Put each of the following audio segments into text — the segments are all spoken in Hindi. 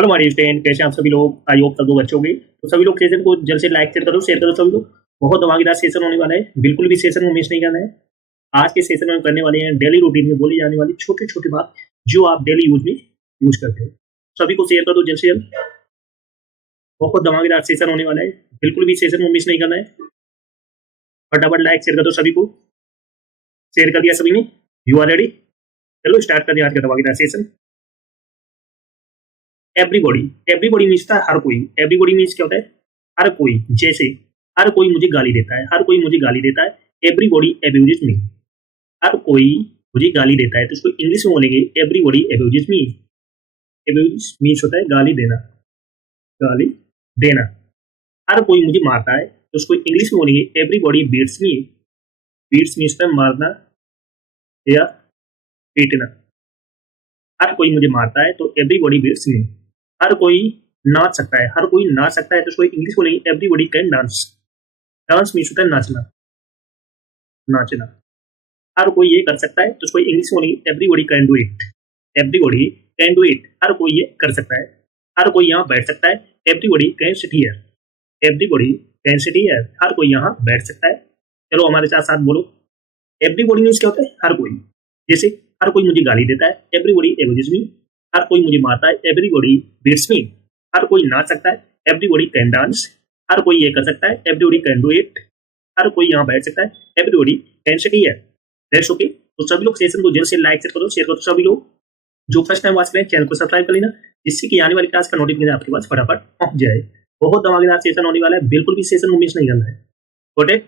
हेलो हमारे स्टूडेंट, कैसे हैं आप सभी लोग। आई होप सब लोग अच्छे होंगे। तो सभी लोग सेशन को जल्द से लाइक शेयर करो सभी लोग। बहुत धमाकेदार सेशन होने वाला है, बिल्कुल भी सेशन को मिस नहीं करना है। आज के सेशन में करने वाले हैं डेली रूटीन में बोली जाने वाली छोटी छोटी बात जो आप डेली यूज में यूज करते हो। सभी को शेयर कर दो जल्द से जल्द। बहुत धमाकेदार सेशन होने वाला है, बिल्कुल भी सेशन को मिस नहीं करना है। फटाफट लाइक शेयर कर दो सभी को। शेयर कर दिया सभी ने? You are ready? चलो स्टार्ट कर दिया आज का धमाकेदार सेशन। एवरीबॉडी, एवरीबॉडी मीन्स था हर कोई। एवरीबॉडी मीन्स क्या होता है? हर कोई। जैसे हर कोई मुझे गाली देता है, हर कोई मुझे गाली देता है। एवरीबॉडी अब्यूजेस मी। हर कोई मुझे गाली देता है तो उसको इंग्लिश में बोलेंगे एवरीबॉडी अब्यूजेस मी। अब्यूज मीन्स होता है गाली देना, गाली देना। हर कोई मुझे मारता है तो उसको इंग्लिश में बोलेंगे एवरीबॉडी बीट्स मी। बीट्स मीन्स होता है मारना या पीटना। हर कोई मुझे मारता है तो एवरीबॉडी बीट्स मी। हर कोई नाच सकता है, हर कोई नाच सकता है तो उसको इंग्लिश बोलेंगे everybody can dance. Dance means होता है नाचना, नाचना। हर कोई ये कर सकता है तो उसको इंग्लिश बोलेंगे everybody can do it. Everybody can do it, हर कोई ये कर सकता है। हर कोई यहाँ बैठ सकता है, everybody can sit here. Everybody can sit here, हर कोई यहाँ बैठ सकता है। चलो हमारे साथ साथ बोलो। एवरीबॉडी मीन्स क्या होता है? हर कोई। जैसे हर कोई मुझे गाली देता है, एवरीबॉडी अब्यूजेस मी। हर कोई मुझे मारता है, एवरीबॉडी बीट्स मी। हर कोई नाच सकता है, एवरीबॉडी कैन डांस। हर कोई ये कर सकता है, एवरीबॉडी कैन डू इट। हर कोई यहाँ बैठ सकता है, everybody can sit here. That's okay. तो सभी लोग सेशन को जल्द से लाइक शेयर करो सभी लोग। जो फर्स्ट टाइम वॉच करें चैनल को सब्सक्राइब कर लेना, जिससे कि आने वाली क्लास का नोटिफिकेशन आपके पास फटाफट पहुंच जाए। बहुत धमाकेदार सेशन होने वाला है, बिल्कुल भी सेशन को मिस नहीं करना है। Got it?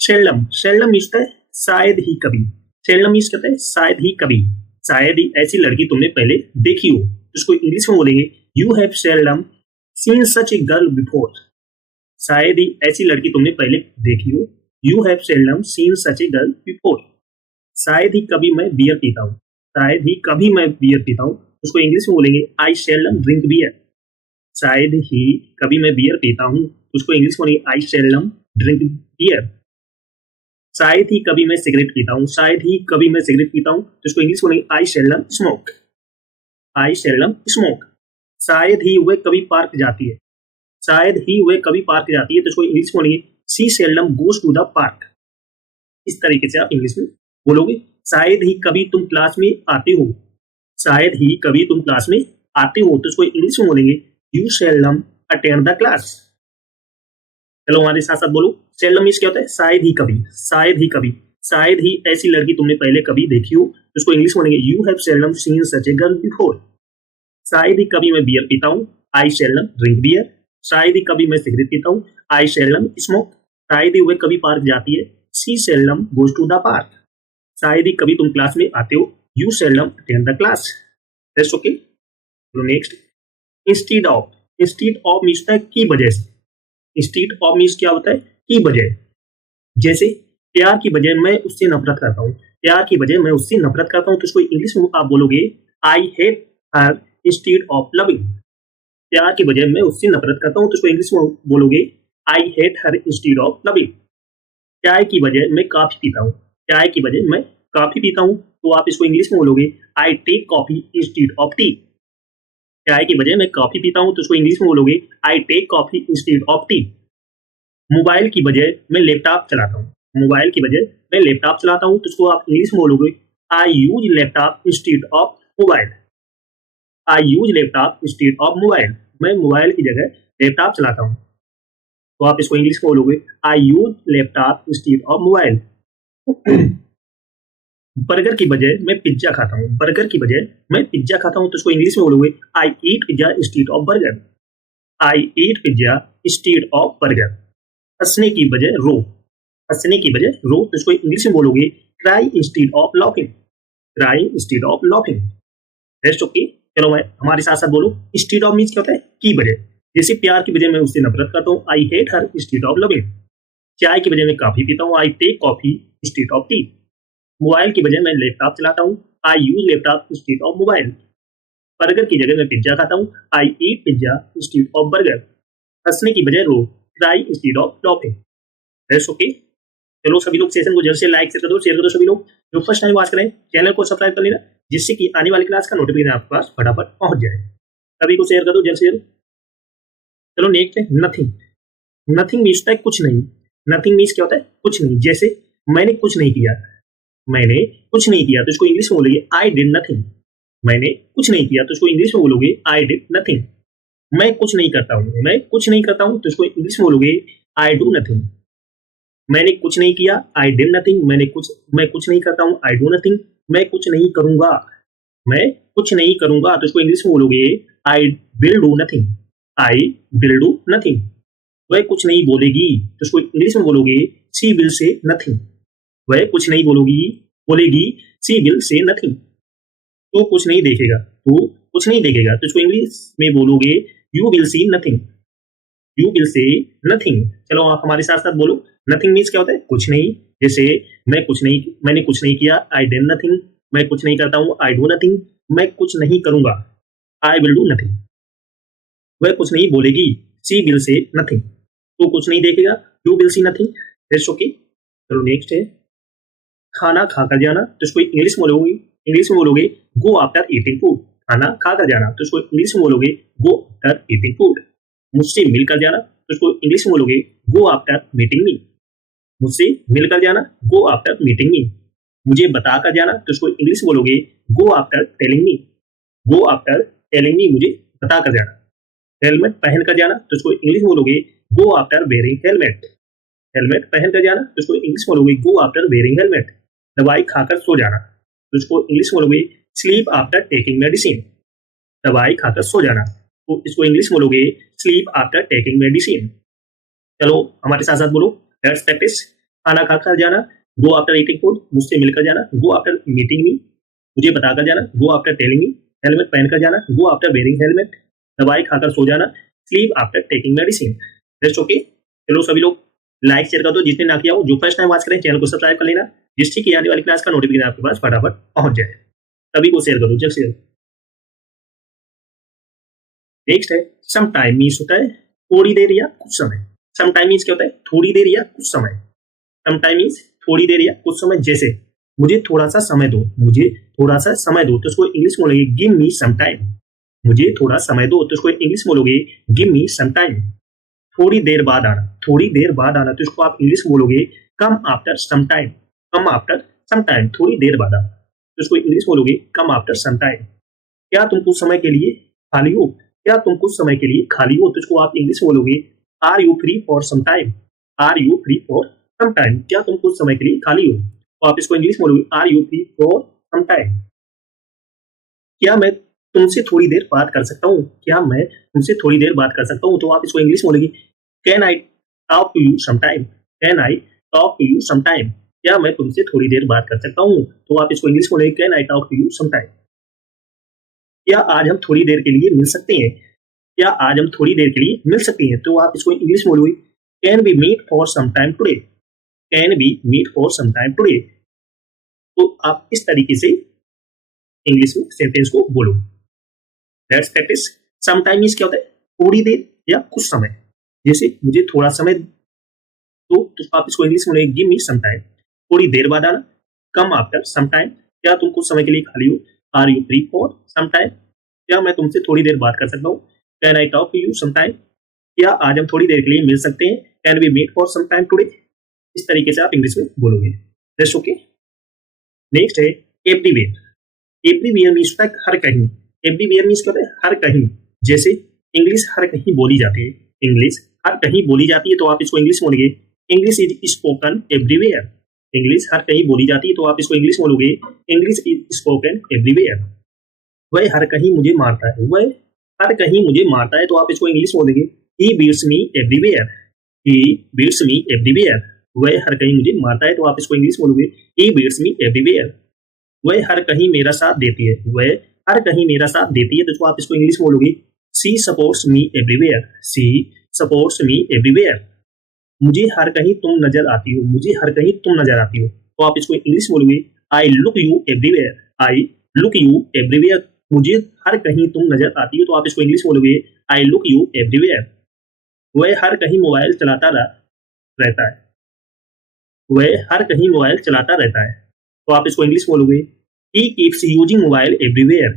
Seldom, seldom means है शायद ही कभी। सेल्डम मीन्स कहते हैं शायद ही कभी। शायद ही ऐसी लड़की तुमने पहले देखी हो, उसको इंग्लिश में बोलेंगे you have seldom scene such a girl before. शायद ही ऐसी लड़की तुमने पहले देखी हो, you have seldom scene such a girl before. शायद ही कभी मैं बियर पीता हूँ, शायद ही कभी मैं बियर पीता हूँ, उसको इंग्लिश में बोलेंगे आई सेल्डम ड्रिंक बियर। शायद ही कभी मैं बियर पीता हूँ, उसको इंग्लिश में बोलेंगे आई सेल्डम ड्रिंक बियर। शायद ही कभी मैं सिगरेट पीता हूँ, शायद ही कभी मैं सिगरेट पीता हूँ तो इसको इंग्लिश बोलेंगे आई सेल्डम स्मोक। आई सेल्डम स्मोक। शायद ही वह कभी पार्क जाती है, शायद ही वह कभी पार्क जाती है तो इसको इंग्लिश बोलेंगे she seldom goes to the park. इस तरीके से आप इंग्लिश में बोलोगे। शायद ही कभी तुम क्लास में आते हो, शायद ही कभी तुम क्लास में आते हो तो इसको इंग्लिश में बोलेंगे you seldom attend the class. चलो हमारे साथ साथ बोलो। सेल्डम मीन्स क्या होता है? शायद ही कभी, शायद ही कभी। शायद ही ऐसी लड़की तुमने पहले कभी देखी हो तो उसको इंग्लिश में बोलेंगे you have seldom scene such a girl before. शायद ही कभी मैं बियर पीता हूँ, आई सेल्डम ड्रिंक बियर। शायद ही कभी मैं सिगरेट पीता हूँ, आई सेल्डम स्मोक। शायद ही वह कभी पार्क जाती है, she seldom goes to the park. शायद ही कभी तुम क्लास में आते हो, you seldom attend the class. That's okay. Next, instead of. Instead of means है की वजह से। इंस्टीड ऑफ मीन्स क्या होता है? की बजाय। जैसे प्यार की बजाय मैं उससे नफरत करता हूँ, प्यार की बजाय मैं उससे नफरत करता हूँ तो उसको इंग्लिश में आप बोलोगे आई hate her instead of loving. प्यार की बजाय मैं उससे नफरत करता हूँ तो उसको इंग्लिश में बोलोगे आई hate her instead of loving. चाय की बजाय मैं कॉफी पीता हूँ, चाय की बजाय मैं कॉफी पीता हूँ तो आप इसको इंग्लिश में बोलोगे I take coffee instead of tea. चाय की बजाय मैं कॉफी पीता हूँ तो उसको इंग्लिश में बोलोगे I take coffee instead of tea. Mobile की बजाय मैं लैपटॉप चलाता हूँ, मोबाइल की बजाय मैं लैपटॉप चलाता हूँ तो उसको आप इंग्लिश में बोलोगे I use laptop instead of mobile. I use laptop instead of mobile. मैं मोबाइल की जगह लैपटॉप चलाता हूँ तो आप इसको इंग्लिश में बोलोगे I use laptop instead of mobile. Burger की बजाय मैं पिज्जा खाता हूँ, बर्गर की बजाय मैं पिज्जा खाता हूँ तो उसको इंग्लिश में बोलोगे I eat pizza instead of burger. I eat pizza instead of burger. हंसने की बजाय रो, हंसने की बजाय रो तो इसको इंग्लिश में बोलोगे cry instead of laughing. Cry instead of laughing. That's okay. चलो मैं हमारे साथ साथ बोलो। इंस्टीड ऑफ मीन्स क्या होता है? की बजाय। जैसे प्यार की बजाय मैं उससे नफरत करता हूँ, I hate her instead of loving. चाय की बजाय मैं कॉफी पीता हूँ, I take coffee instead of tea. Mobile की बजाय मैं लैपटॉप चलाता हूँ, I use laptop instead of mobile. Burger की जगह मैं पिज्जा खाता हूँ, I eat pizza instead of burger. हंसने की बजाय रो, cry instead of laughing. That's okay. चलो सभी लोग सेशन को जल्द से लाइक शेयर कर दो सभी लोग। जो फर्स्ट टाइम वॉच करें चैनल को सब्सक्राइब कर लेना, जिससे कि आने वाली क्लास का नोटिफिकेशन आपके पास फटाफट पहुंच जाए। सभी को शेयर कर दो जल्द से जल्द। चलो नेक्स्ट है नथिंग। नथिंग मीन्स होता है कुछ नहीं। नथिंग मीन्स क्या होता है? कुछ नहीं। जैसे मैंने कुछ नहीं किया, मैंने कुछ नहीं किया तो इसको इंग्लिश में बोलोगे आई डिड नथिंग। मैंने कुछ नहीं किया तो इसको इंग्लिश में बोलोगे आई डिड नथिंग। मैं कुछ नहीं करता हूँ, मैं कुछ नहीं करता हूँ तो इसको इंग्लिश में बोलोगे आई डू नथिंग। मैंने कुछ नहीं किया, आई डिड नथिंग। मैं कुछ नहीं करता हूँ, आई डू नथिंग। मैं कुछ नहीं करूंगा, मैं कुछ नहीं करूंगा तो इसको इंग्लिश में बोलोगे I will do nothing. I will do nothing. वह कुछ नहीं बोलेगी तो इसको इंग्लिश में बोलोगे शी विल से नथिंग। वह कुछ नहीं बोलेगी शी विल से नथिंग। तू कुछ नहीं देखेगा, तू कुछ नहीं देखेगा तो इसको इंग्लिश में बोलोगे you will see nothing. You will say nothing. चलो आप हमारे साथ साथ बोलो। नथिंग मीन्स क्या होता है? कुछ नहीं। जैसे मैंने कुछ नहीं किया, आई डिड नथिंग। मैं कुछ नहीं करता हूँ, आई डू नथिंग। मैं कुछ नहीं करूंगा, आई विल डू नथिंग। वह कुछ नहीं बोलेगी, शी विल से नथिंग। तो कुछ नहीं देखेगा, you will see nothing. That's okay. चलो नेक्स्ट है खाना खाकर जाना तो इसको इंग्लिश में बोलोगे गो आफ्टर ईटिंग फूड। खाना खाकर जाना तो इसको इंग्लिश में बोलोगे गो आफ्टर ईटिंग फूड। मुझसे मिलकर जाना तो इसको इंग्लिश में बोलोगे गो आफ्टर मीटिंग मी। मुझसे मिलकर जाना, गो आफ्टर मीटिंग मी। मुझे बताकर जाना तो इसको इंग्लिश में बोलोगे go after telling me. Go after telling me, मुझे बताकर जाना। हेलमेट पहनकर जाना तो इसको इंग्लिश में बोलोगे go after wearing helmet. Helmet पहनकर जाना तो इसको इंग्लिश में बोलोगे गो आफ्टर वेयरिंग हेलमेट। दवाई खाकर सो जाना तो इसको इंग्लिश में बोलोगे स्लीप आफ्टर टेकिंग मेडिसिन। दवाई खाकर सो जाना तो इसको इंग्लिश में बोलोगे स्लीप आफ्टर टेकिंग मेडिसिन। चलो हमारे साथ साथ बोलो, लेट्स प्रैक्टिस। खाना खाकर जाना, गो आफ्टर ईटिंग फूड। मुझसे मिलकर जाना, गो आफ्टर मीटिंग मी। मुझे बताकर जाना, go after telling me. Helmet पहनकर जाना, गो आफ्टर वेयरिंग हेलमेट। दवाई खाकर सो जाना, sleep after taking medicine. That's okay. चलो सभी लोग लाइक शेयर कर दो जिसने ना किया हो। जो फर्स्ट टाइम वॉच करें चैनल को सब्सक्राइब कर लेना, जिससे कि आने वाली क्लास का नोटिफिकेशन आपके पास फटाफट पहुंच जाए। सभी को शेयर करो जल्द से जल्द। नेक्स्ट है सम टाइम मीन्स होता है थोड़ी देर या कुछ समय। सम टाइम मीन्स क्या होता है? थोड़ी देर या कुछ समय। सम टाइम मीन्स थोड़ी देर या कुछ समय। जैसे मुझे थोड़ा सा समय दो, मुझे थोड़ा सा समय दो तो इसको इंग्लिश में बोलोगे गिव मी सम टाइम। मुझे थोड़ा समय दो तो इसको इंग्लिश में बोलोगे गिव मी सम टाइम। थोड़ी देर बाद आना, थोड़ी देर बाद आना तो इसको आप इंग्लिश में बोलोगे come after some time. Come after some time, थोड़ी देर बाद आना तो इसको इंग्लिश में बोलोगे कम आफ्टर सम टाइम। क्या तुम कुछ समय के लिए खाली हो? क्या तुम कुछ समय के लिए खाली हो तो इसको आप इंग्लिश में बोलोगे are you free for some time. Are you free for some time. क्या तुम कुछ समय के लिए खाली हो तो आप इसको इंग्लिश में बोलोगे are you free for some time. क्या मैं तुमसे थोड़ी देर बात कर सकता हूँ? क्या मैं तुमसे थोड़ी देर बात कर सकता हूँ तो आप इसको इंग्लिश में बोलोगे can I talk to you some time. Can I talk to you some time. क्या मैं तुमसे थोड़ी देर बात कर सकता हूँ तो आप इसको इंग्लिश में बोलोगे can I talk to you some time. क्या आज हम थोड़ी देर के लिए मिल सकते हैं? क्या आज हम थोड़ी देर के लिए मिल सकते हैं तो आप इसको इंग्लिश में बोलोगे can we meet for some time today. Can we meet for some time today. तो आप इस तरीके से इंग्लिश में सेंटेंस को बोलो। Let's practice. Some time means क्या होता है? थोड़ी देर या कुछ समय। जैसे मुझे थोड़ा समय तो आप इसको इंग्लिश में बोलेंगे गिव मी सम टाइम। थोड़ी देर बाद आना, कम आफ्टर सम टाइम। क्या तुम कुछ समय के लिए खाली हो? Are you free for some time. क्या मैं तुमसे थोड़ी देर बात कर सकता हूँ? Can I talk to you some time. क्या आज हम थोड़ी देर के लिए मिल सकते हैं? Can we meet for some time today. इस तरीके से आप इंग्लिश में बोलोगे। That's okay. नेक्स्ट है एवरीवेयर। एवरीवेयर मीन्स होता है हर कहीं। एवरीवेयर मीन्स क्या होता है? हर कहीं। जैसे इंग्लिश हर कहीं बोली जाती है, इंग्लिश हर कहीं बोली जाती है तो आप इसको इंग्लिश में बोलोगे English is spoken everywhere. English हर कहीं बोली जाती है तो आप इसको इंग्लिश में बोलोगे इंग्लिश इज स्पोकन एवरीवेयर। वह हर कहीं मुझे मारता है, वह हर कहीं मुझे मारता है तो आप इसको इंग्लिश में बोलेंगे ही बीट्स मी एवरीवेयर। ही बीट्स मी एवरीवेयर। वह हर कहीं मुझे मारता है तो आप इसको इंग्लिश में बोलोगे ही बीट्स मी एवरीवेयर। वह हर कहीं मेरा साथ देती है, वह हर कहीं मेरा साथ देती है तो आप इसको इंग्लिश में बोलोगे she supports me everywhere. She supports me everywhere. मुझे हर कहीं तुम नजर आती हो, मुझे हर कहीं तुम नजर आती हो तो आप इसको इंग्लिश में बोलोगे I look you everywhere. I look you everywhere. मुझे हर कहीं तुम नजर आती हो तो आप इसको इंग्लिश में बोलोगे आई लुक यू एवरीवेयर। वह हर कहीं मोबाइल चलाता रहता है, वह हर कहीं मोबाइल चलाता रहता है तो आप इसको इंग्लिश में बोलोगे he keeps using mobile everywhere,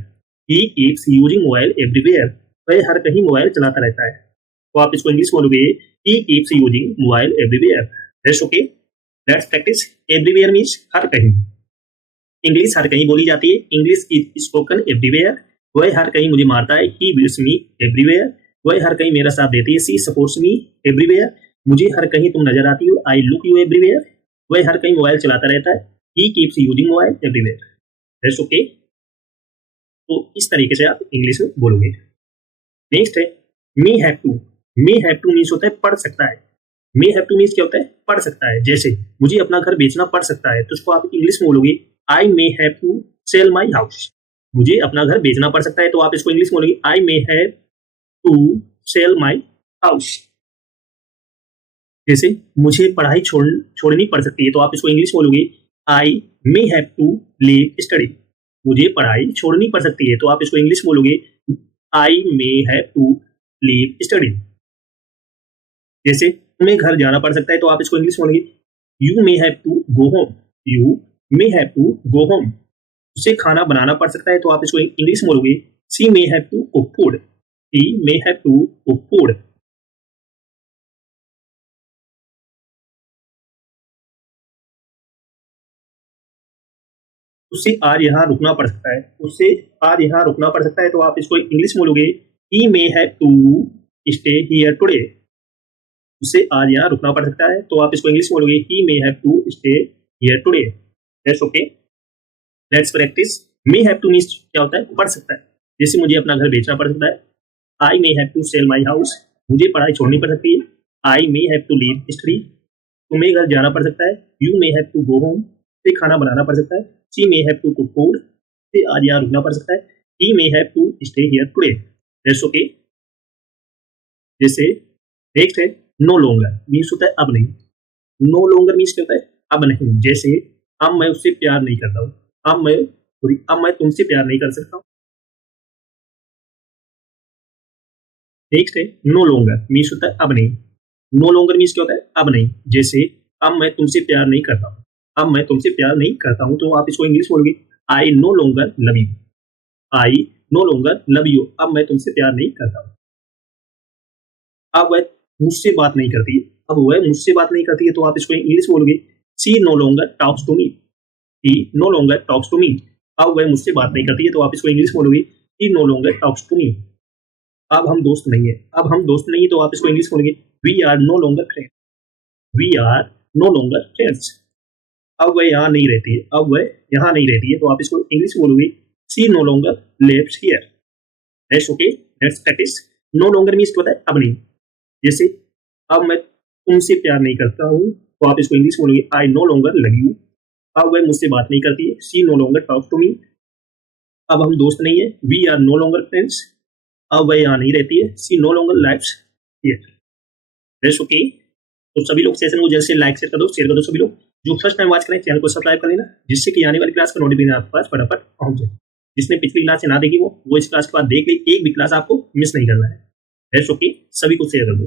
he keeps using mobile everywhere, वह हर कहीं मोबाइल चलाता रहता है। तो आप इसको इंग्लिश में बोलोगे he keeps using mobile everywhere. That's okay, let's practise. Everywhere means हर कहीं। इंग्लिश हर कहीं बोली जाती है, इंग्लिश इज स्पोकन एवरीवेयर। वह हर कहीं मुझे मारता है, ही बीट्स मी एवरीवेयर। वह हर कहीं मेरा साथ देती है, शी सपोर्ट्स मी एवरीवेयर। मुझे हर कहीं तुम नजर आती हो, आई लुक यू एवरीवेयर। वह हर कहीं मोबाइल चलाता रहता है, ही keeps using mobile everywhere. That's okay. तो इस तरीके से आप इंग्लिश में बोलोगे। नेक्स्ट है may have to. May have to means होता है पढ़ सकता है। मे हैव टू मीन्स क्या होता है? पढ़ सकता है। जैसे मुझे अपना घर बेचना पड़ सकता है, तो उसको आप इंग्लिश में बोलोगे I may have to sell my house. मुझे अपना घर बेचना पड़ सकता है, तो आप इसको इंग्लिश में बोलोगे I may have to sell my house. जैसे मुझे पढ़ाई छोड़नी पड़ सकती है, तो आप इसको इंग्लिश में बोलोगे I may have to leave study. मुझे पढ़ाई छोड़नी पड़ सकती है, तो आप इसको इंग्लिश में बोलोगे I may have to leave study. जैसे तुम्हें घर जाना पड़ सकता है, तो आप इसको इंग्लिश में बोलोगे you may have to go home, you may have to go home. उसे खाना बनाना पड़ सकता है, तो आप इसको इंग्लिश में बोलोगे she may have to cook food, she may have to cook food. उससे आज यहाँ रुकना पड़ सकता है, उससे आज यहाँ रुकना पड़ सकता है, तो आप इसको इंग्लिश में बोलोगे he may have to stay here today. उससे आज यहाँ रुकना पड़ सकता है, तो आप इसको इंग्लिश में बोलोगे he may have to stay here today. That's okay, let's practise. May have to means क्या होता है? पढ़ सकता है। जैसे मुझे अपना घर बेचना पड़ सकता है, I may have to sell my house. मुझे पढ़ाई छोड़नी पड़ सकती है, I may have to leave study. तुम्हें घर जाना पड़ सकता है, you may have to go home. से खाना बनाना पड़ सकता है, she may have to cook food. से आज यहाँ रुकना पड़ सकता है, he may have to stay here today. That's okay. जैसे नेक्स्ट है नो लॉन्गर मीन्स होता है अब नहीं। नो लॉन्गर मीन्स क्या होता है? अब नहीं। जैसे अब मैं उससे प्यार नहीं करता हूँ, अब मैं तुमसे प्यार नहीं कर सकता हूँ। नेक्स्ट है नो लॉन्गर मीन्स होता है अब नहीं। नो लॉन्गर मीन्स क्या होता है? अब नहीं। जैसे अब मैं तुमसे प्यार नहीं करता हूँ, अब मैं तुमसे प्यार नहीं करता हूँ, तो आप इसको इंग्लिश बोलोगे I no longer love you, I no longer love you. अब मैं तुमसे प्यार नहीं करता हूँ। अब वह मुझसे बात नहीं करती है, अब वह मुझसे बात नहीं करती है, तो आप इसको इंग्लिश बोलोगे she no longer talks to me, she no longer talks to me. अब वह मुझसे बात नहीं करती है, तो आप इसको इंग्लिश बोलोगे she no longer talks to me. अब हम दोस्त नहीं है, अब हम दोस्त नहीं है, तो आप इसको इंग्लिश बोलोगे we are no longer friends, we are no longer friends. अब वह यहाँ नहीं रहती है, अब वह यहाँ नहीं रहती है, तो आप इसको इंग्लिश बोलोगे she no longer lives here. That's okay, let's practice. No longer means क्या होता है? अब नहीं। जैसे अब मैं तुमसे प्यार नहीं करता हूँ, तो आप इसको इंग्लिश बोलोगे I no longer love you. अब वह मुझसे बात नहीं करती है, she no longer talk to me. अब हम दोस्त नहीं है, we are no longer friends. अब वह यहाँ नहीं रहती है, she no longer lives here. That's okay. तो सभी लोग सेशन को जल्द से लाइक शेयर कर दो सभी लोग। जो फर्स्ट टाइम वॉच करें चैनल को सब्सक्राइब कर लेना, जिससे कि आने वाली क्लास का नोटिफिकेशन आपके पास फटाफट पहुंच जाए। जिसने पिछली क्लास से ना देखी वो इस क्लास के बाद देख ले, एक भी क्लास आपको मिस नहीं करना है। दैट्स ओके, सभी को शेयर कर दो।